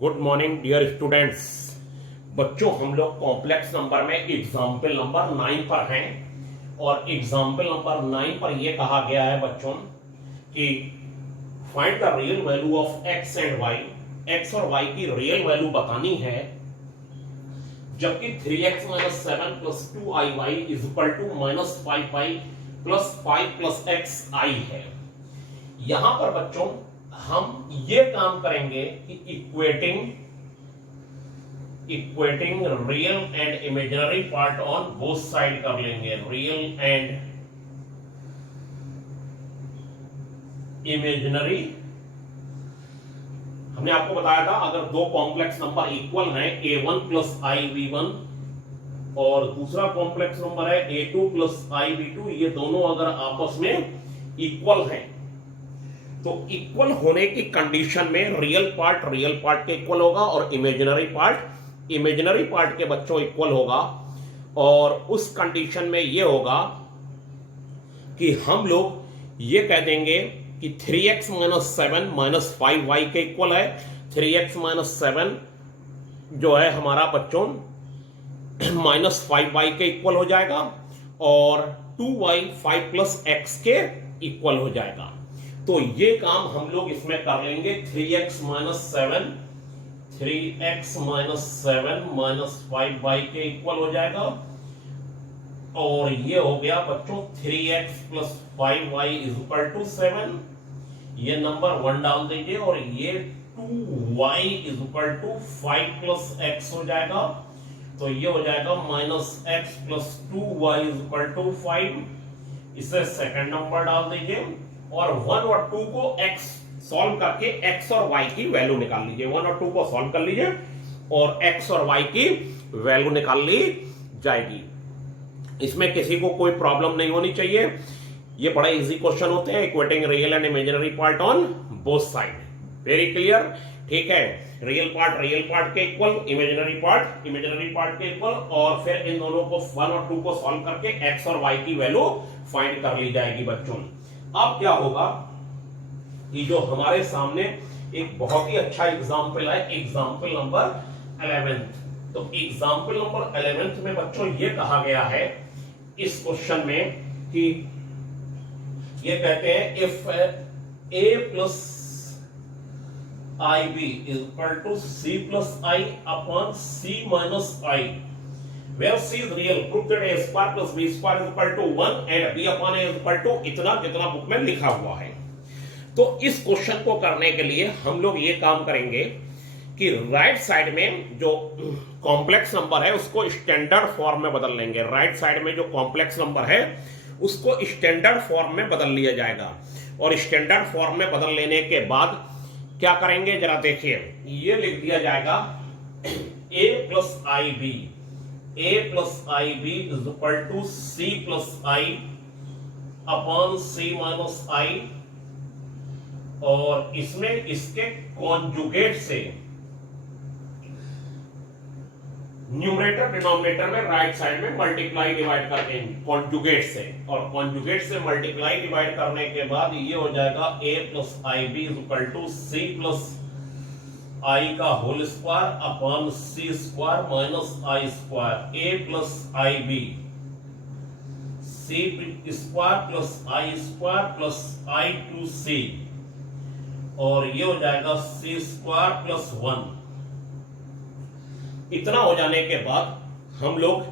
Good morning dear students. बच्चों, हम लोग कॉम्प्लेक्स नंबर में एग्जाम्पल नंबर 9 पर हैं और एग्जाम्पल नंबर 9 पर यह कहा गया है बच्चों कि find the real value of x and y. X और वाई की रियल वैल्यू बतानी है, जबकि 3x माइनस 7 प्लस 2iy is equal to minus 5y plus 5 plus x i है। यहां पर बच्चों हम ये काम करेंगे कि equating real and imaginary part on both side कर लेंगे। रियल एंड इमेजिनरी, हमने आपको बताया था अगर दो कॉम्प्लेक्स नंबर इक्वल हैं a1 प्लस iv1 और दूसरा कॉम्प्लेक्स नंबर है a2 प्लस iv2, ये दोनों अगर आपस में इक्वल हैं तो इक्वल होने की कंडीशन में रियल पार्ट के इक्वल होगा और इमेजिनरी पार्ट के बच्चों इक्वल होगा। और उस कंडीशन में यह होगा कि हम लोग ये कह देंगे कि 3x माइनस 7 माइनस 5y के इक्वल है। 3x माइनस 7 जो है हमारा बच्चों माइनस 5y के इक्वल हो जाएगा और 2y 5 प्लस x के इक्वल हो जाएगा। तो ये काम हम लोग इसमें कर लेंगे। 3x माइनस 7 माइनस 5y के इक्वल हो जाएगा और ये हो गया बच्चों 3x plus 5y is equal to 7। ये नंबर 1 डाल दीजिए और ये 2y is equal to 5 plus x हो जाएगा। तो ये हो जाएगा minus x plus 2y is equal to 5। इसे सेकंड नंबर डाल दीजिए और 1 और 2 को x सॉल्व करके x और y की वैल्यू निकाल लीजिए। 1 और 2 को सॉल्व कर लीजिए और x और y की वैल्यू निकाल ली जाएगी। इसमें किसी को कोई प्रॉब्लम नहीं होनी चाहिए। ये बड़ा इजी क्वेश्चन होते हैं, equating real and imaginary part on both side. Very clear, ठीक है। रियल पार्ट के इक्वल, इमेजिनरी पार्ट के इक्वल और फिर इन दोनों को 1 और 2 को सॉल्व करके x और y की वैल्यू फाइंड कर ली जाएगी बच्चों। अब क्या होगा कि जो हमारे सामने एक बहुत ही अच्छा एग्जाम्पल है, एग्जाम्पल नंबर 11। तो एग्जाम्पल नंबर 11 में बच्चों ये कहा गया है इस क्वेश्चन में कि ये कहते हैं if a plus ib is equal to c plus i upon c minus i, where c is real, prove that a square plus b square is equal to 1 and b upon a is equal to इतना जितना book में लिखा हुआ है। तो इस question को करने के लिए हम लोग ये काम करेंगे कि राइट साइड में जो कॉम्प्लेक्स नंबर है उसको स्टैंडर्ड फॉर्म में बदल लेंगे। राइट साइड में जो कॉम्प्लेक्स नंबर है उसको स्टैंडर्ड फॉर्म में बदल लिया जाएगा और स्टैंडर्ड फॉर्म में बदल लेने के बाद क्या करेंगे जरा देखिए। ये लिख दिया जाएगा a plus ib is equal to c plus i upon c minus i और इसमें इसके कॉन्जुगेट से न्यूमरेटर डिनोमिनेटर में राइट साइड में मल्टीप्लाई डिवाइड करते हैं कॉन्जुगेट से, और कॉन्जुगेट से मल्टीप्लाई डिवाइड करने के बाद ये हो जाएगा a plus ib is equal to c plus i का whole square upon c square minus i square. a plus ib c square plus i square plus i two c और ये हो जाएगा c स्क्वायर प्लस 1। इतना हो जाने के बाद हम लोग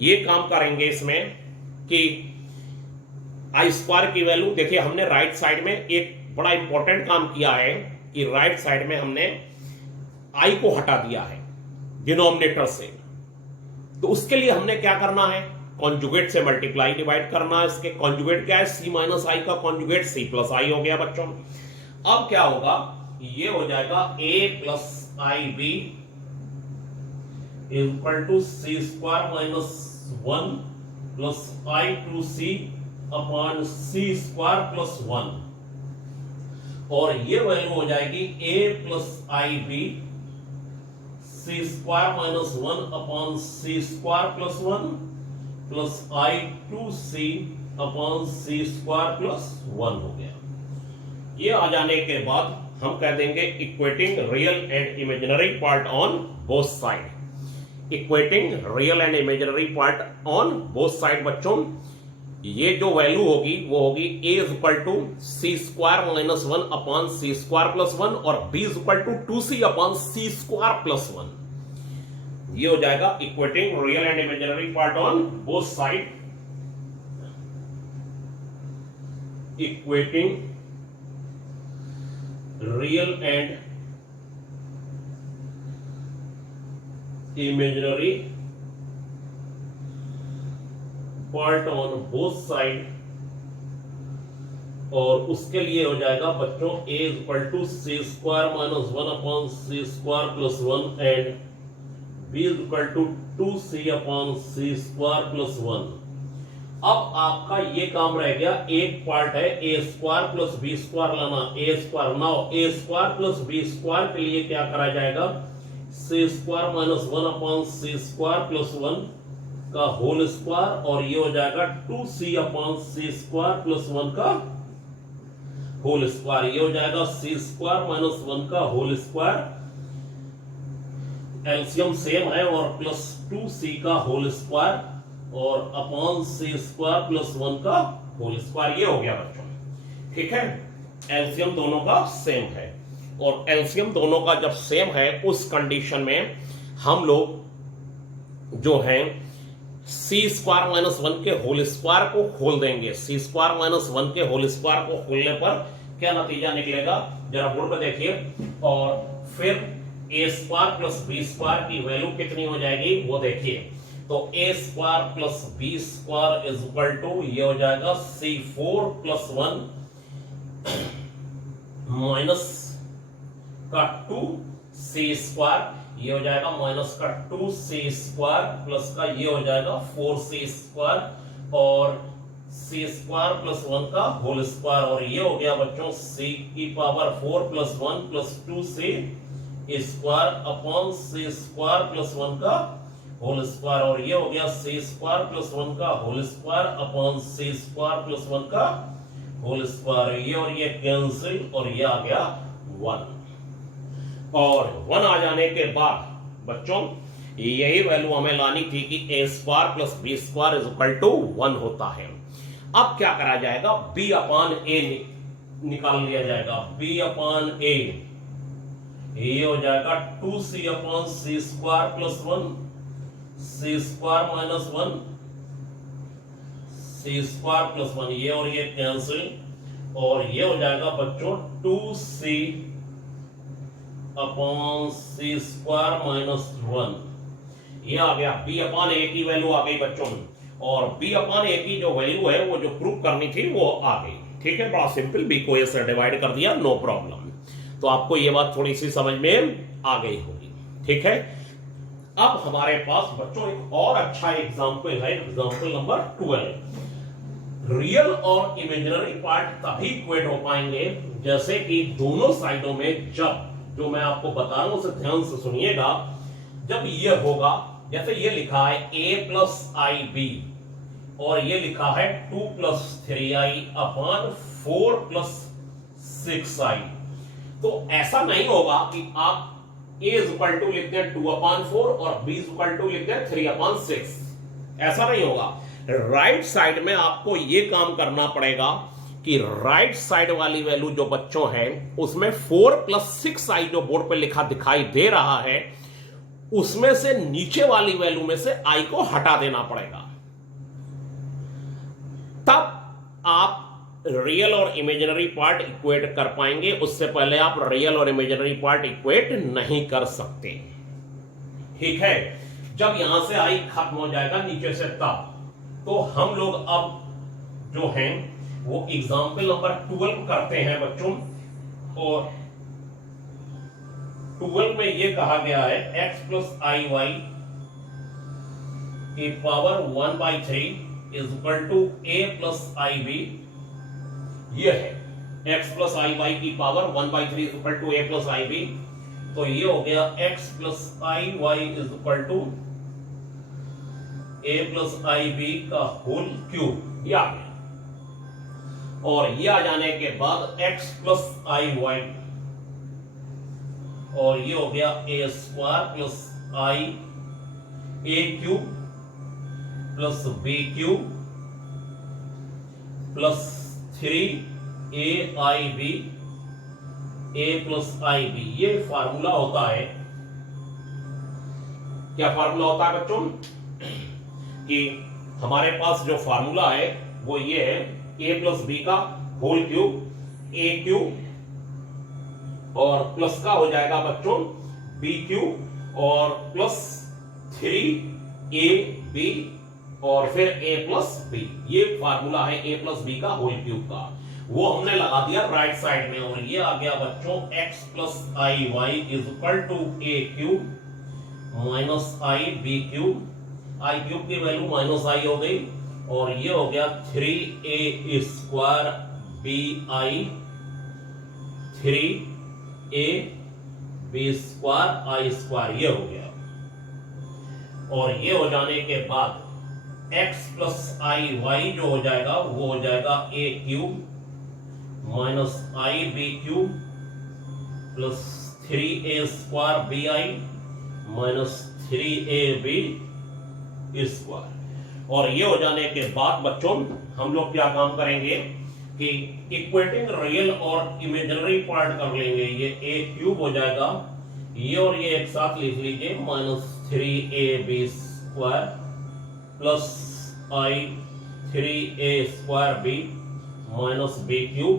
ये काम करेंगे इसमें कि i स्क्वायर की वैल्यू देखिए। हमने राइट साइड में एक बड़ा इंपॉर्टेंट काम किया है कि राइट साइड में हमने i को हटा दिया है डिनोमिनेटर से। तो उसके लिए हमने क्या करना है, कॉन्जुगेट से मल्टीप्लाई डिवाइड करना है। इसके कॉन्जुगेट क्या है, c माइनस i का कॉन्जुगेट c प्लस i हो गया बच्चों। अब क्या होगा, ये हो जाएगा a plus ib equal to c square minus 1 plus i two c upon c square plus 1 और ये वैल्यू हो जाएगी a plus ib c square minus 1 upon c square plus 1 plus i two c upon c square plus 1 हो गया। ये आ जाने के बाद हम कह देंगे equating real and imaginary part on both side. Equating real and imaginary part on both side बच्चों, ये जो वैल्यू होगी वो होगी a is equal to c square minus 1 upon c square plus 1 और b is equal to 2c upon c square plus 1। ये हो जाएगा equating real and imaginary part on both side. Equating real and imaginary part on both side, और उसके लिए हो जाएगा बच्चों a is equal to c square minus 1 upon c square plus 1 and b is equal to 2c upon c square plus 1। अब आपका ये काम रह गया, एक पार्ट है a square plus b square लाना, a square. Now a square plus b square के लिए क्या करा जाएगा, सी square minus 1 upon c square plus 1 का होल स्क्वायर, और ये हो जाएगा 2c upon c square plus 1 का होल स्क्वायर। ये हो जाएगा सी स्क्वायर माइनस 1 का होल स्क्वायर, एलसीएम सेम है, और प्लस 2c का होल स्क्वायर और अपॉन सी स्क्वायर प्लस 1 का होल स्क्वायर। ये हो गया बच्चों, ठीक है। एलसीएम दोनों का सेम है, और एलसीएम दोनों का जब सेम है उस कंडीशन में हम लोग जो हैं सी स्क्वायर माइनस 1 के होल स्क्वायर को खोल देंगे। सी स्क्वायर माइनस 1 के होल स्क्वायर को खोलने पर क्या नतीजा निकलेगा, जरा बोर्ड पे देखिए। और फिर a square plus b square की वैल्यू कितनी हो जाएगी वो देखिए। तो a square plus b square is equal to, ये हो जाएगा सी 4 प्लस 1 माइनस का 2 सी स्क्वायर, ये हो जाएगा माइनस का 2 सी स्क्वायर प्लस का ये हो जाएगा 4 सी स्क्वायर और सी स्क्वायर प्लस 1 का होल स्क्वायर, और ये हो गया बच्चों सी की पावर 4 प्लस 1 प्लस 2 सी square upon c square plus 1 का होल स्क्वायर, और ये हो गया सी स्क्वायर प्लस 1 का whole square upon c square plus 1 का होल स्क्वायर। ये और ये कैंसिल, और ये आ गया 1। और 1 आ जाने के बाद बच्चों यही वैल्यू हमें लानी थी कि a square plus b square is equal to 1 होता है। अब क्या करा जाएगा, b अपान a निकाल लिया जाएगा। b अपान a ये हो जाएगा 2c upon c square plus 1 सी स्क्वायर माइनस 1 सी स्क्वायर प्लस 1, ये और ये कैंसिल, और ये हो जाएगा बच्चों 2c upon c square minus 1। ये आ गया b अपान a की वैल्यू आ गई बच्चों, और b अपान a की जो वैल्यू है वो जो प्रूव करनी थी वो आ गई। ठीक है, बड़ा सिंपल, b को a से डिवाइड कर दिया, नो प्रॉब्लम। तो आपको ये बात थोड़ी सी समझ में आ गई होगी। ठीक है, अब हमारे पास बच्चों एक और अच्छा एग्जाम्पल है, एग्जाम्पल नंबर 12। रियल और इमेजिनरी पार्ट तभी इक्वेट हो पाएंगे जैसे कि दोनों साइडों में, जब जो मैं आपको बता रहा हूं उसे ध्यान से सुनिएगा, जब ये होगा, जैसे ये लिखा है a प्लस आई बी और ये लिखा है 2 plus 3i upon 4 plus 6i, तो ऐसा नहीं होगा कि आप a इज इक्वल टू लिख दें 2 अपॉन 4 और b इज इक्वल टू लिख दें 3 अपॉन 6, ऐसा नहीं होगा। राइट साइड में आपको ये काम करना पड़ेगा कि राइट साइड वाली वैल्यू जो बच्चों है उसमें 4 प्लस 6i जो बोर्ड पे लिखा दिखाई दे रहा है, उसमें से नीचे वाली वैल्यू में से i को हटा देना पड़ेगा, तब आप रियल और इमेजिनरी पार्ट इक्वेट कर पाएंगे। उससे पहले आप रियल और इमेजिनरी पार्ट इक्वेट नहीं कर सकते। ठीक है, जब यहां से i खत्म हो जाएगा नीचे से, तब तो हम लोग अब जो हैं वो एग्जाम्पल नंबर 12 करते हैं बच्चों, और 12 में ये कहा गया है x प्लस आई वाई की power 1/3 is equal to a plus i b. ये है x प्लस आई वाई की power 1/3 is equal to a plus i b, तो ये हो गया x plus i y is equal to a plus i b का whole cube, ये आ गया। और ये आ जाने के बाद x प्लस आई वाई और ये हो गया a square plus i a cube plus b cube plus 3 a i b a plus i b. ये फार्मूला होता है, क्या फार्मूला होता है बच्चों कि हमारे पास जो फार्मूला है वो ये है ए प्लस बी का होल क्यूब ए क्यूब और प्लस का हो जाएगा बच्चों बी क्यूब और प्लस 3 ए बी और फिर a प्लस बी। ये फार्मूला है a प्लस बी का होल क्यूब का, वो हमने लगा दिया राइट साइड में और ये आ गया बच्चों x plus i y is equal to a cube minus i b cube. I cube की वैल्यू माइनस आई हो गई और ये हो गया 3a square b i 3a b square i square, ये हो गया। और ये हो जाने के बाद x प्लस आई वाई जो हो जाएगा वो हो जाएगा a cube minus i b cube plus 3a square b i minus 3a b square. और ये हो जाने के बाद बच्चों हम लोग क्या काम करेंगे कि इक्वेटिंग रियल और इमेजिनरी पार्ट कर लेंगे। ये ए क्यूब हो जाएगा, ये और ये एक साथ लिख लीजिए minus 3a b square plus i 3a square b minus b cube.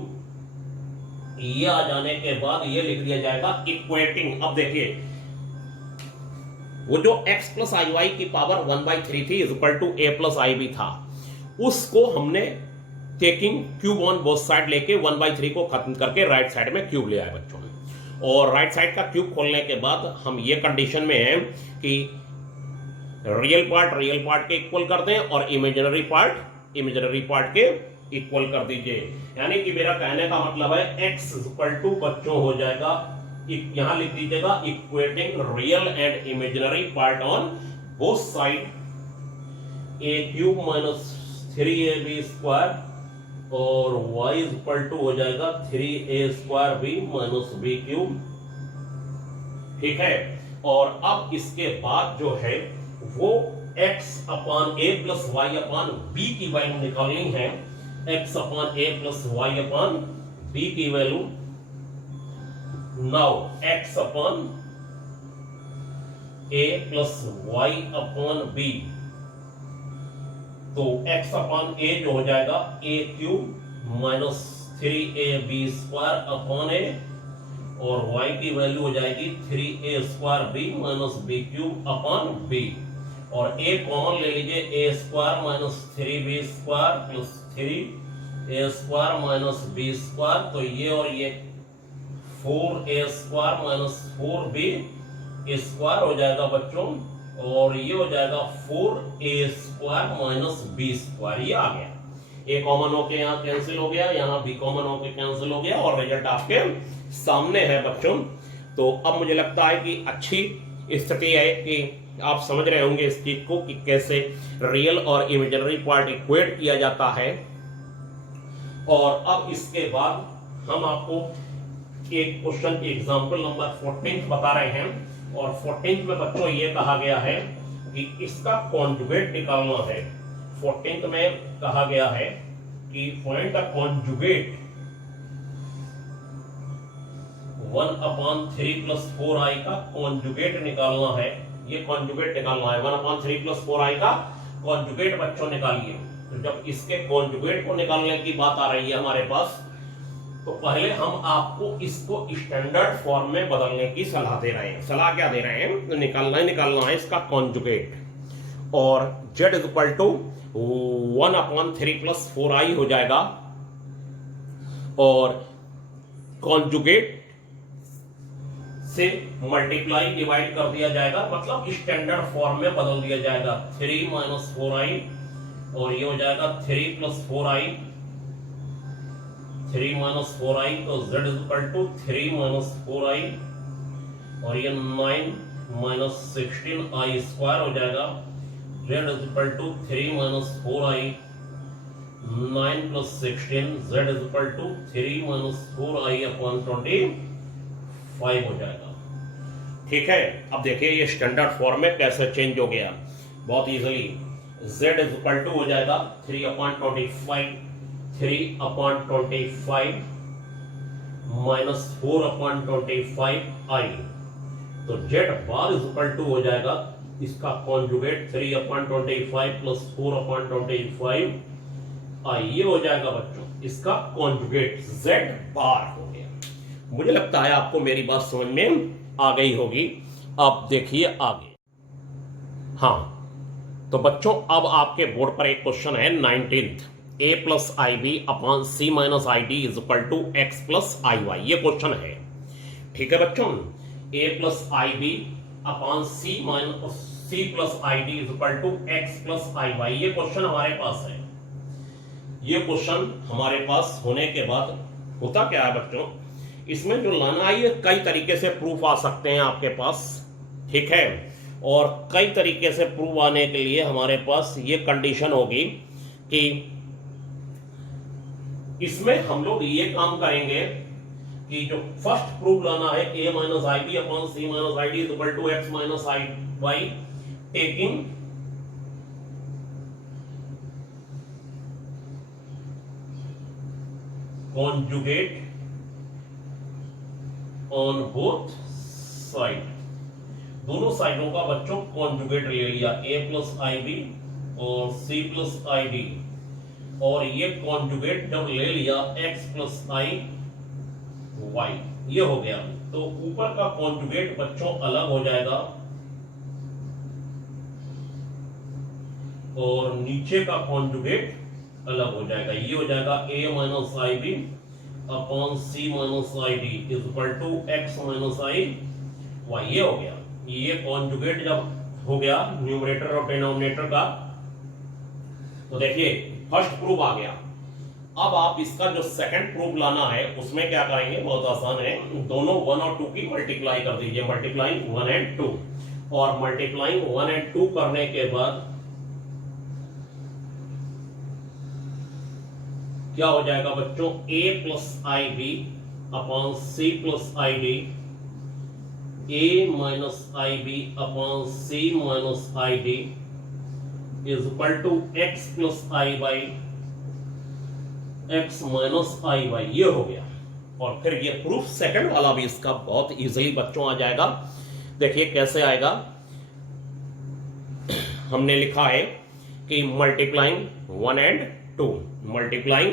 ये आ जाने के बाद ये लिख दिया जाएगा इक्वेटिंग। अब देखिए वो जो x प्लस आई वाई की पावर 1/3 थी is equal to a plus i b था, उसको हमने taking cube on both side लेके 1/3 को खत्म करके राइट साइड में क्यूब ले आए बच्चों। और राइट साइड का क्यूब खोलने के बाद हम ये कंडीशन में हैं कि रियल पार्ट के इक्वल कर दें और इमेजिनरी पार्ट के इक्वल कर दीजिए। यानी कि मेरा कहने का मतलब है x इक्वल टू बच्चों हो जाएगा, यहां लिख दीजिएगा equating real and imaginary part on both side A cube minus 3ab square और y इक्वल टू हो जाएगा 3a square b minus b cube. ठीक है, और अब इसके बाद जो है वो x upon a plus y upon b की वैल्यू निकालनी है। x upon a plus y upon b की value, now x upon a plus y upon b, तो x अपान a जो हो जाएगा a cube minus 3ab square upon a और y की वैल्यू हो जाएगी 3a square b minus b cube upon b। और a कॉमन ले लीजिए, a square minus 3b square plus 3a square minus b square, तो ये और ये 4a square minus 4b square हो जाएगा बच्चों और ये हो जाएगा 4a square minus b square. ये आ गया, a कॉमन होके यहाँ कैंसिल हो गया, यहाँ b कॉमन होके कैंसिल हो गया और रिजल्ट आपके सामने है बच्चों। तो अब मुझे लगता है कि अच्छी स्थिति है कि आप समझ रहे होंगे इस चीज को कि कैसे रियल और इमेजिनरी पार्ट इक्वेट किया जाता है। और अब इसके बाद हम आपको एक क्वेश्चन की एग्जांपल नंबर 14 बता रहे हैं और 14 में बच्चों ये कहा गया है कि इसका कॉन्जुगेट निकालना है। 14 में कहा गया है कि find the conjugate 1/3 plus 4i का कॉन्जुगेट निकालना है। ये कॉन्जुगेट निकालना है 1/3 प्लस 4i का कॉन्जुगेट बच्चों निकालिए। तो जब इसके कॉन्जुगेट को निकालने की बात आ रही है हमारे पास, तो पहले हम आपको इसको स्टैंडर्ड फॉर्म में बदलने की सलाह दे रहे हैं। सलाह क्या दे रहे हैं? तो निकालना है इसका कॉन्जुगेट और z is equal to 1/3 plus 4i हो जाएगा और कॉन्जुगेट से मल्टीप्लाई डिवाइड कर दिया जाएगा, मतलब स्टैंडर्ड फॉर्म में बदल दिया जाएगा। 3 माइनस 4i और ये हो जाएगा 3 प्लस 4i, 3 माइनस 4i, तो z is equal to 3 minus 4i और ये 9 माइनस 16i स्क्वायर हो जाएगा। z is equal to 3 minus 4i 9 plus 16, z is equal to 3 minus 4i upon 25 हो जाएगा। ठीक है, अब देखिए ये स्टैंडर्ड फॉर्म में कैसे चेंज हो गया, बहुत easily. z is equal to हो जाएगा 3/25 3/25 माइनस 4/25 i, तो z bar is equal to हो जाएगा इसका कॉन्जुगेट 3/25 प्लस 4/25 i, ये हो जाएगा बच्चों इसका कॉन्जुगेट z बार हो गया। मुझे लगता है आपको मेरी बात समझ में आ गई होगी। अब देखिए आगे। हाँ, तो बच्चों अब आपके बोर्ड पर एक क्वेश्चन है 19th, a plus i b upon c minus i d is equal to x plus i y, ये क्वेश्चन है। ठीक है बच्चों, a plus i b upon c plus i d is equal to x plus i y, ये question हमारे पास है। ये क्वेश्चन हमारे पास होने के बाद होता क्या है बच्चों, इसमें जो लाना है ये कई तरीके से प्रूफ आ सकते हैं आपके पास, ठीक है, और कई तरीके से प्रूफ आने के लिए हमारे पास ये कंडीशन होगी कि इसमें हम लोग ये काम करेंगे कि जो फर्स्ट प्रूफ लाना है a minus i b upon c minus i d is equal to x minus i y, taking conjugate on both side, दोनों साइडों का बच्चों कॉन्जुगेट ले लिया, a प्लस आई बी और c प्लस आई डी, और ये कॉन्जुगेट जब ले लिया x प्लस आई वाई, ये हो गया। तो ऊपर का कॉन्जुगेट बच्चों अलग हो जाएगा और नीचे का कॉन्जुगेट अलग हो जाएगा, ये हो जाएगा a minus i b upon c minus i d is equal to x minus i y, ये हो गया। ये कॉन्जुगेट जब हो गया न्यूमरेटर और डिनोमिनेटर का, तो देखिए फर्स्ट प्रूफ आ गया। अब आप इसका जो सेकंड प्रूफ लाना है उसमें क्या करेंगे, बहुत आसान है, दोनों 1 और 2 की मल्टीप्लाई कर दीजिए, मल्टीप्लाइंग 1 एंड 2, और मल्टीप्लाइंग 1 एंड 2 करने के बाद क्या हो जाएगा बच्चों, a plus i b upon c plus i d, a minus i b upon c minus i d is equal to x plus i y x minus i y, ये हो गया। और फिर ये प्रूफ सेकंड वाला भी इसका बहुत इजीली बच्चों आ जाएगा। देखिए कैसे आएगा, हमने लिखा है कि मल्टीप्लाइंग 1 एंड 2, मल्टीप्लाइंग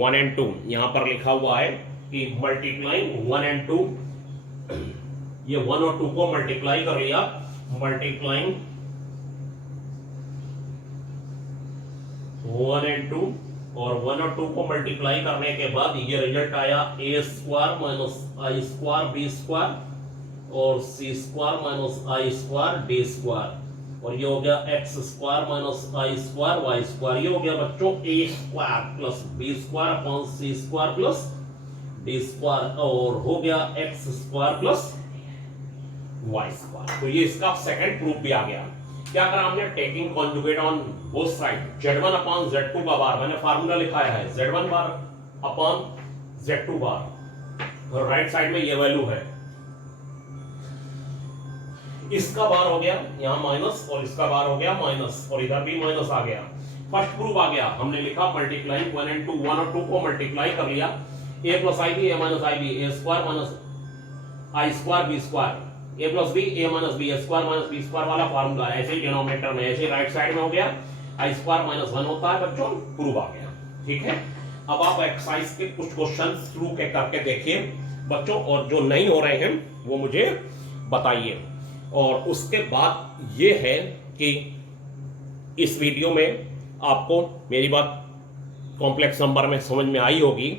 1 एंड 2, यहां पर लिखा हुआ है कि मल्टीप्लाइंग 1 एंड 2, ये 1 और 2 को मल्टीप्लाई कर लिया, मल्टीप्लाइंग 1 एंड 2, और 1 और 2 को मल्टीप्लाई करने के बाद ये रिजल्ट आया a square minus i square b square और c square minus i square d square, और ये हो गया x square minus i square y square, ये हो गया बच्चों a square plus b square upon c square plus d square, और हो गया x square plus y square. तो ये इसका सेकंड प्रूफ भी आ गया। क्या करा हमने, taking conjugate on both side, z1 upon z2 का बार, मैंने फार्मूला लिखाया है z1 बार अपॉन z2 बार, और राइट साइड में ये वैल्यू है, इसका बार हो गया यहां माइनस और इसका बार हो गया माइनस, और इधर भी माइनस आ गया। फर्स्ट प्रूफ आ गया, हमने लिखा मल्टीप्लाइंग 1 एंड 2, 1 और 2 को मल्टीप्लाई कर लिया, a plus i b a minus i b a square minus i square b square, a plus b a minus b square minus b square वाला formula, ऐसे ही डिनोमिनेटर में, ऐसे ही राइट साइड में हो गया, आई स्क्वायर माइनस 1 होता है बच्चों, प्रूफ आ गया। ठीक है, अब आप एक्सरसाइज के कुछ क्वेश्चन शुरू के करके देखिए बच्चों, और जो नहीं हो रहे हैं वो मुझे बताइए। और उसके बाद ये है कि इस वीडियो में आपको मेरी बात कॉम्प्लेक्स नंबर में समझ में आई होगी,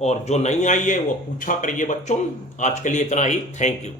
और जो नहीं आई है वो पूछा करिए बच्चों। आज के लिए इतना ही, थैंक यू।